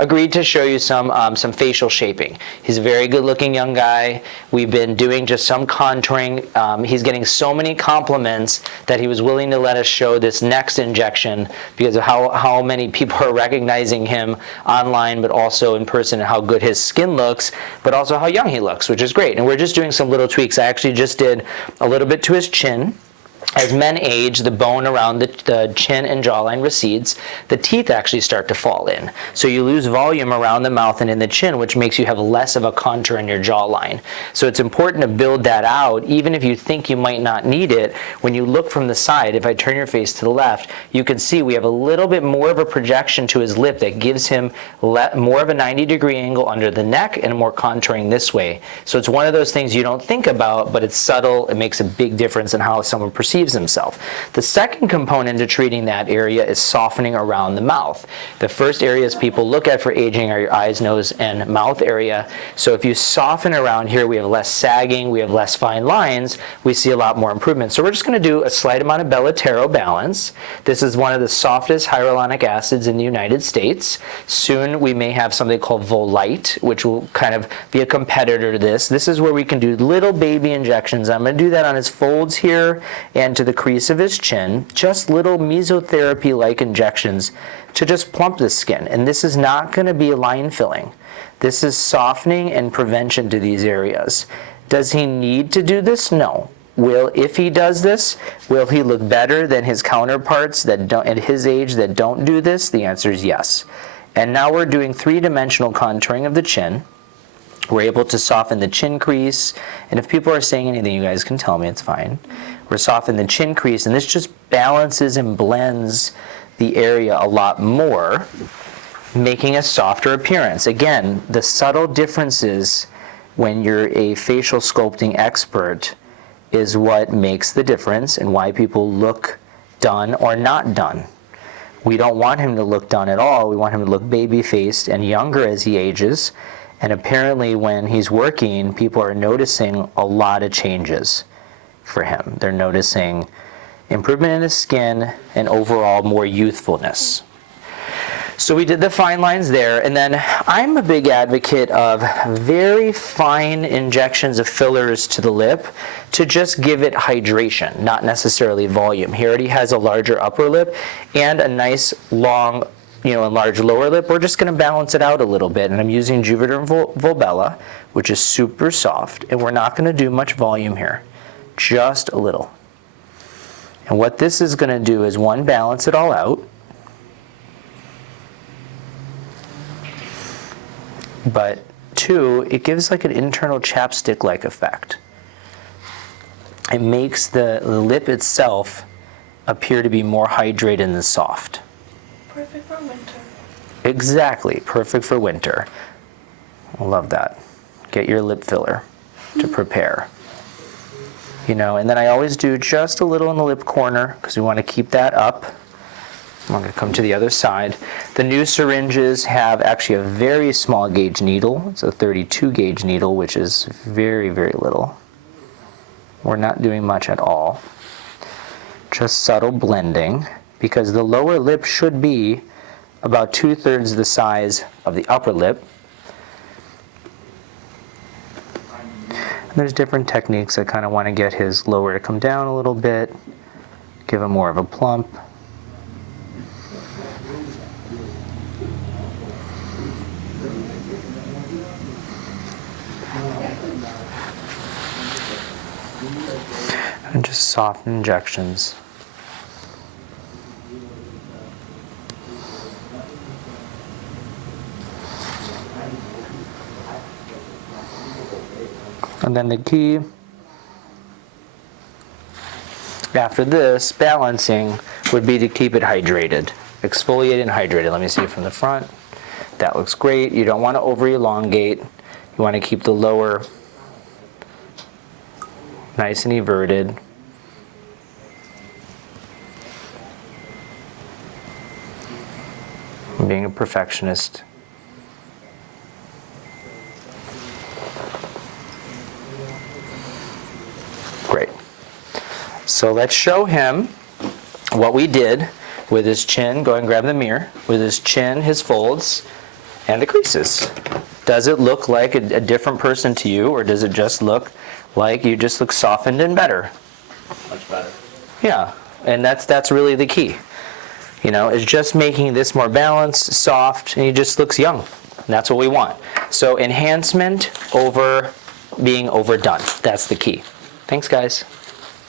agreed to show you some facial shaping. He's a very good-looking young guy. We've been doing just some contouring. He's getting so many compliments that he was willing to let us show this next injection because of how many people are recognizing him online, but also in person, and how good his skin looks, but also how young he looks, which is great. And we're just doing some little tweaks. I actually just did a little bit to his chin. As men age, the bone around the chin and jawline recedes. The teeth actually start to fall in. So you lose volume around the mouth and in the chin, which makes you have less of a contour in your jawline. So it's important to build that out, even if you think you might not need it. When you look from the side, if I turn your face to the left, you can see we have a little bit more of a projection to his lip that gives him more of a 90-degree angle under the neck and more contouring this way. So it's one of those things you don't think about, but it's subtle. It makes a big difference in how someone perceives himself. The second component to treating that area is softening around the mouth. The first areas people look at for aging are your eyes, nose, and mouth area. So if you soften around here, we have less sagging, we have less fine lines, we see a lot more improvement. So we're just going to do a slight amount of Bellatero Balance. This is one of the softest hyaluronic acids in the United States. Soon we may have something called Volite, which will kind of be a competitor to this. This is where we can do little baby injections. I'm going to do that on his folds here and to the crease of his chin, just little mesotherapy-like injections to just plump the skin. And this is not going to be line filling. This is softening and prevention to these areas. Does he need to do this? No. If he does this, will he look better than his counterparts that don't, at his age, that don't do this? The answer is yes. And now we're doing three-dimensional contouring of the chin. We're able to soften the chin crease, and if people are saying anything, you guys can tell me, it's fine. We're softening the chin crease, and this just balances and blends the area a lot more, making a softer appearance. Again, the subtle differences when you're a facial sculpting expert is what makes the difference and why people look done or not done. We don't want him to look done at all. We want him to look baby-faced and younger as he ages. And apparently when he's working, people are noticing a lot of changes for him. They're noticing improvement in his skin and overall more youthfulness. So we did the fine lines there, and then I'm a big advocate of very fine injections of fillers to the lip to just give it hydration, not necessarily volume. He already has a larger upper lip and a nice long, enlarged lower lip. We're just going to balance it out a little bit, and I'm using Juvederm Volbella, which is super soft, and we're not going to do much volume here, just a little. And what this is going to do is, one, balance it all out, but two, it gives like an internal chapstick-like effect. It makes the lip itself appear to be more hydrated and soft. Perfect for winter. Exactly, perfect for winter. I love that. Get your lip filler to prepare. And then I always do just a little in the lip corner because we want to keep that up. I'm going to come to the other side. The new syringes have actually a very small gauge needle. It's a 32 gauge needle, which is very, very little. We're not doing much at all. Just subtle blending, because the lower lip should be about 2/3 the size of the upper lip. And there's different techniques. I kind of want to get his lower to come down a little bit, give him more of a plump. And just soft injections. And then the key after this, balancing, would be to keep it hydrated. Exfoliated and hydrated. Let me see it from the front. That looks great. You don't want to over elongate. You want to keep the lower nice and everted. I'm being a perfectionist. Great. So let's show him what we did with his chin. Go ahead and grab the mirror. With his chin, his folds, And the creases. Does it look like a different person to you, or does it just look like you just look softened and better? Much better. Yeah, and that's really the key. You know, is just making this more balanced, soft, and he just looks young. And that's what we want. So enhancement over being overdone. That's the key. Thanks, guys.